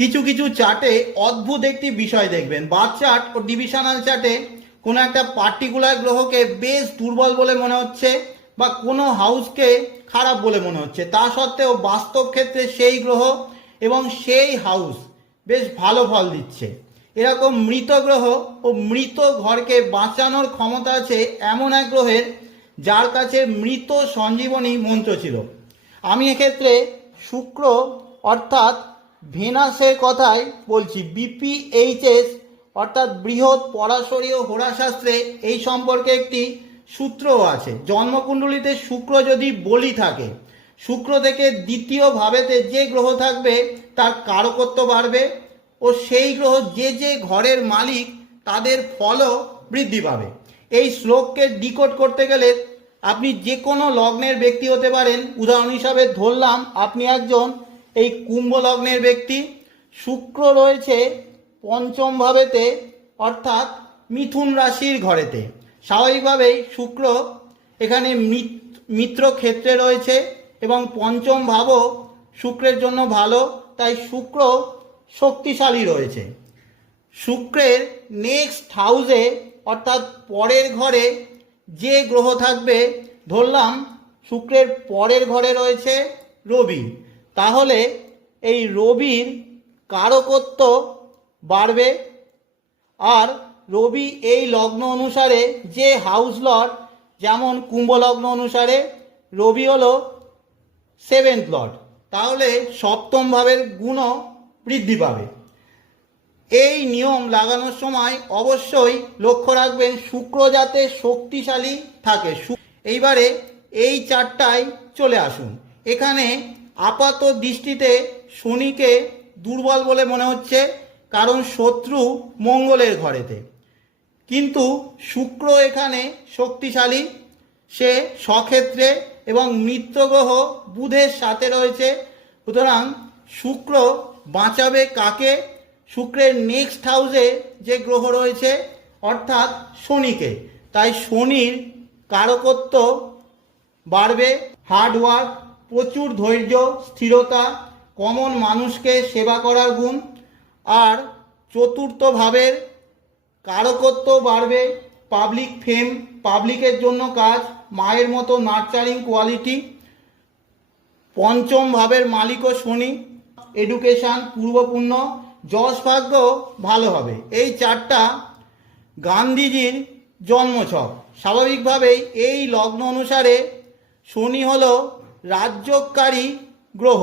কিছু কিছু চার্টে অদ্ভুত একটি বিষয় দেখবেন। বার চার্ট ও ডিভিশনাল চার্টে কোনো একটা পার্টিকুলার গ্রহকে বেশ দুর্বল বলে মনে হচ্ছে বা কোনো হাউসকে খারাপ বলে মনে হচ্ছে, তা সত্ত্বেও বাস্তব ক্ষেত্রে সেই গ্রহ এবং সেই হাউস বেশ ভালো ফল দিচ্ছে। এরকম মৃত গ্রহ ও মৃত ঘরকে বাঁচানোর ক্ষমতা আছে এমন এক গ্রহের, যার কাছে মৃত সঞ্জীবনী মন্ত্র ছিল। আমি এক্ষেত্রে শুক্র অর্থাৎ ভেনাসের কথাই বলছি। বিপিএইচএস অর্থাৎ বৃহৎ পরাশরীয় হোরাশাস্ত্রে এই সম্পর্কে একটি সূত্রও আছে। জন্মকুণ্ডলিতে শুক্র যদি বলি থাকে, শুক্র থেকে দ্বিতীয় ভাবেতে যে গ্রহ থাকবে তার কারকত্ব বাড়বে ও সেই গ্রহ যে যে ঘরের মালিক তাদের ফলও বৃদ্ধি পাবে। এই শ্লোককে ডিকোড করতে গেলে আপনি যে কোনো লগ্নের ব্যক্তি হতে পারেন। উদাহরণ হিসাবে ধরলাম আপনি একজন এই কুম্ভ লগ্নের ব্যক্তি, শুক্র রয়েছে পঞ্চম ভাবেতে অর্থাৎ মিথুন রাশির ঘরেতে। স্বাভাবিকভাবেই শুক্র এখানে মিত্র ক্ষেত্রে রয়েছে এবং পঞ্চম ভাবও শুক্রের জন্য ভালো, তাই শুক্র শক্তিশালী রয়েছে। শুক্রের নেক্সট হাউসে অর্থাৎ পরের ঘরে যে গ্রহ থাকবে, ধরলাম শুক্রের পরের ঘরে রয়েছে রবি, তাহলে এই রবির কারকত্ব বাড়বে। আর রবি এই লগ্ন অনুসারে যে হাউস লর্ড, যেমন কুম্ভ লগ্ন অনুসারে রবি হলো 7th লর্ড, তাহলে সপ্তম ভাবের গুণও বৃদ্ধি পাবে। এই নিয়ম লাগানোর সময় অবশ্যই লক্ষ্য রাখবেন শুক্র যাতে শক্তিশালী থাকে। এইবারে এই চারটায় চলে আসুন। এখানে আপাত দৃষ্টিতে শনিকে দুর্বল বলে মনে হচ্ছে, কারণ শত্রু মঙ্গলের ঘরেতে, কিন্তু শুক্র এখানে শক্তিশালী, সে স্বক্ষেত্রে এবং মিত্র গ্রহ বুধের সাথে রয়েছে। সুতরাং শুক্র বাঁচাবে কাকে? শুক্রের নেক্সট হাউসে যে গ্রহ রয়েছে অর্থাৎ শনিকে। তাই শনির কারকত্ব বাড়বে, হার্ডওয়ার্ক, প্রচুর ধৈর্য, স্থিরতা, কমন মানুষকে সেবা করার গুণ। আর চতুর্থ ভাবের কারকত্ব বাড়বে, পাবলিক ফেম, পাবলিকের জন্য কাজ, মায়ের মতো নার্চারিং কোয়ালিটি। পঞ্চম ভাবের মালিকও শনি, এডুকেশান, পূর্বপুণ্য, যশ ভাগ্য ভালো হবে। এই চারটা গান্ধীজির জন্মছক। স্বাভাবিকভাবেই এই লগ্ন অনুসারে শনি হলো রাজ্যকারী গ্রহ।